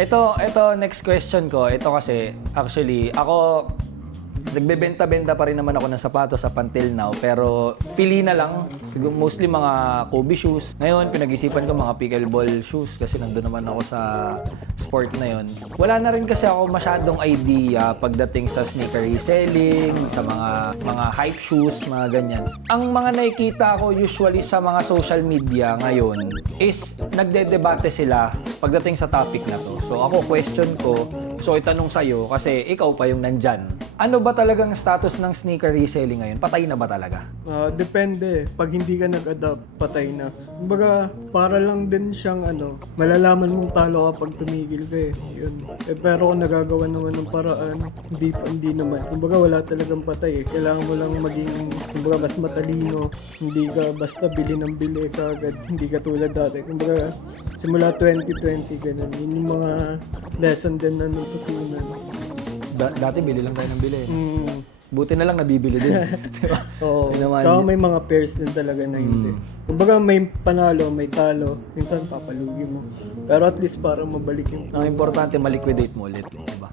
Ito next question ko. Ito kasi actually ako nagbebenta-benta pa rin naman ako ng sapatos up until now, pero pili na lang. Mostly mga Kobe shoes. Ngayon, pinag-isipan ko mga pickleball shoes kasi nandun naman ako sa sport na yon. Wala na rin kasi ako masyadong idea pagdating sa sneaker reselling, sa mga hype shoes, mga ganyan. Ang mga nakikita ko usually sa mga social media ngayon is nagde-debate sila pagdating sa topic na to. So ako, question ko, so itanong sa'yo kasi ikaw pa yung nandyan. Ano ba talagang status ng sneaker reselling ngayon? Patay na ba talaga? Depende. Pag hindi ka nag-adapt, patay na. Kumbaga, para lang din siyang malalaman mong talo kapag tumigil ka eh. Yun. Pero kung nagagawa naman ng paraan, hindi naman. Kumbaga, wala talagang patay eh. Kailangan mo lang maging, kumbaga, mas matalino. Hindi ka basta bili ng bili ka agad. Hindi ka tulad dati. Kumbaga, simula 2020, ganun. Yun yung mga lesson din na natutunan. Dati bili lang tayo ng bili. Buti na lang nabibili din. Diba? Oo. Tsaka may mga pairs din talaga na hindi. Kumbaga may panalo, may talo. Minsan papalugi mo. Pero at least para mabalik yung... Ang importante, maliquidate mo ulit. Diba?